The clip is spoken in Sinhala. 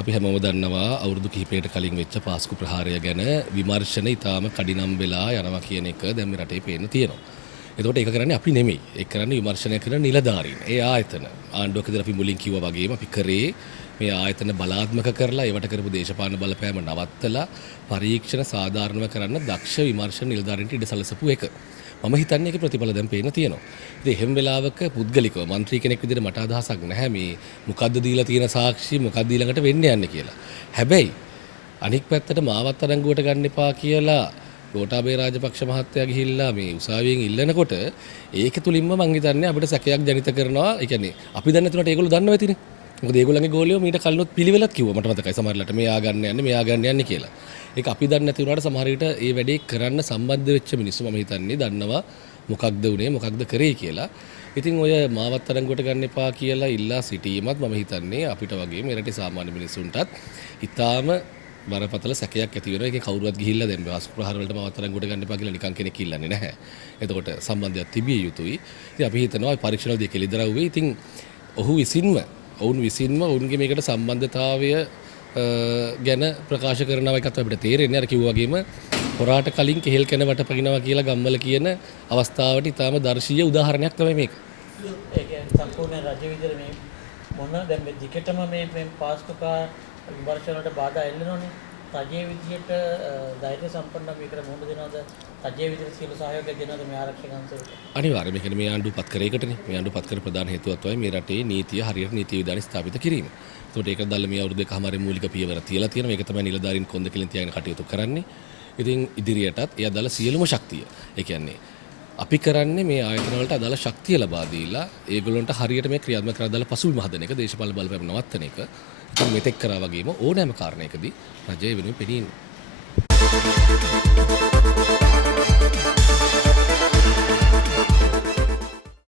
අපි හැමෝම දන්නවා අවුරුදු කිහිපයකට කලින් වෙච්ච පාස්කු ප්‍රහාරය ගැන විමර්ශන ඉතාම කඩිනම් වෙලා යනවා කියන එක දැන් මේ රටේ පේන්න තියෙනවා. එතකොට ඒක කරන්නේ අපි නෙමෙයි. ඒක කරන්නේ විමර්ශනය කරන නිලධාරීන්. ඒ ආයතන ආණ්ඩුවකදී අපි මුලින් කිව්වා වගේම අපි කරේ මේ ආයතන බලාත්මක කරලා ඒවට කරපු දේශපාලන බලපෑම නවත්තලා පරීක්ෂණ සාධාරණව කරන්න දක්ෂ විමර්ශන නිලධාරීන්ට ඉඩ සැලසපු එක. මම හිතන්නේ ඒකේ ප්‍රතිඵල දැන් පේන්න තියෙනවා. ඉතින් එහෙම වෙලාවක පුද්ගලිකව മന്ത്രി කෙනෙක් විදිහට මට අදහසක් නැහැ මේ මොකද්ද දීලා තියෙන සාක්ෂි මොකද්ද ඊළඟට වෙන්න යන්නේ කියලා. හැබැයි අනික් පැත්තට මාවත් අරංගුවට ගන්න එපා කියලා ගෝඨාභය රාජපක්ෂ මහත්තයා ගිහිල්ලා මේ උසාවියෙන් ඉල්ලනකොට ඒක තුලින්ම මං හිතන්නේ අපිට සැකයක් ජනිත කරනවා. ඒ කියන්නේ අපි දන්නේ නැතුනට ඒගොල්ලෝ දන්නව ඇතිනේ. මොකද ඒගොල්ලන්ගේ ගෝලියෝ මීට කලිනුත් පිළිවෙලක් කිව්වා මට මතකයි සමහරවිට මෙයා ගන්න යන්නේ කියලා. ඒක අපි දන්නේ නැති වුණාට සමහර විට ඒ වැඩේ කරන්න සම්බන්ධ වෙච්ච මිනිස්සු මම හිතන්නේ දන්නවා මොකක්ද උනේ මොකක්ද කරේ කියලා. ඉතින් ඔය මාවත් අරංගුවට ගන්න එපා කියලා ඉල්ලා සිටීමත් මම හිතන්නේ අපිට වගේ මේ රටේ සාමාන්‍ය මිනිස්සුන්ටත් ඊටාම බරපතල සැකයක් ඇති වෙනවා. ඒකේ කවුරුවත් ගිහිල්ලා දැන් වාස්තු ප්‍රහාර වලට මාවත් අරංගුවට ගන්න එපා කියලා නිකන් කෙනෙක් ඉල්ලන්නේ නැහැ. එතකොට සම්බන්ධයක් තිබිය යුතුයි. ඉතින් අපි හිතනවා පරීක්ෂණ දෙකේ ඉදරව්වේ. ඉතින් ඔවුන් විසින්ම ඔවුන්ගේ මේකට සම්බන්ධතාවය ගැන ප්‍රකාශ කරනවා එකත් අපිට තේරෙන්නේ. අර කිව්වා වගේම හොරාට කලින් කෙහෙල් කන වට පගිනවා කියලා ගම්වල කියන අවස්ථාවට ඊටාම දර්ශීය උදාහරණයක් තමයි මේක. ඒ කියන්නේ සම්පූර්ණ රජ විදිහට මේ මොන දැන් මේ දිගටම මේ පාස්කෝකා විමර්ශන වලට බාධා එල්ලනෝනේ. රජයේ විදිහට ධෛර්ය සම්පන්න මේකට මොහොත දෙනවද? රජයේ විදිහට සියලු සහයෝගය දෙනවද මේ ආරක්ෂක අංශවලට? අනිවාර්යයෙන් මේ කියන්නේ මේ ආණ්ඩුවපත් කරේකටනේ. මේ ආණ්ඩුවපත් කර ප්‍රධාන හේතුවක් තමයි මේ රටේ නීතිය හරියට නීති විධානය ස්ථාපිත කිරීම. ඒකට ඒක දැල්ලා මේ අවුරුදු දෙකමාරේ මූලික පියවර තියලා තියෙනවා. මේක තමයි නිලධාරීන් කොන්ද කෙලින් තියාගෙන කටයුතු කරන්නේ. ඉතින් ඉදිරියටත් ඒ අදාළ සියලුම ශක්තිය. ඒ කියන්නේ අපි කරන්නේ මේ ආයතන වලට අදාළ ශක්තිය ලබා දීලා ඒගොල්ලන්ට හරියට මේ ක්‍රියාත්මක කරලා දාලා පසුබිම හදන එක, දේශපාලන බලපෑම නවත්තන එක. ඉතින් මෙතෙක් කරා වගේම ඕනෑම කාරණයකදී රජය වෙනුවෙන් පෙනී ඉන්නේ.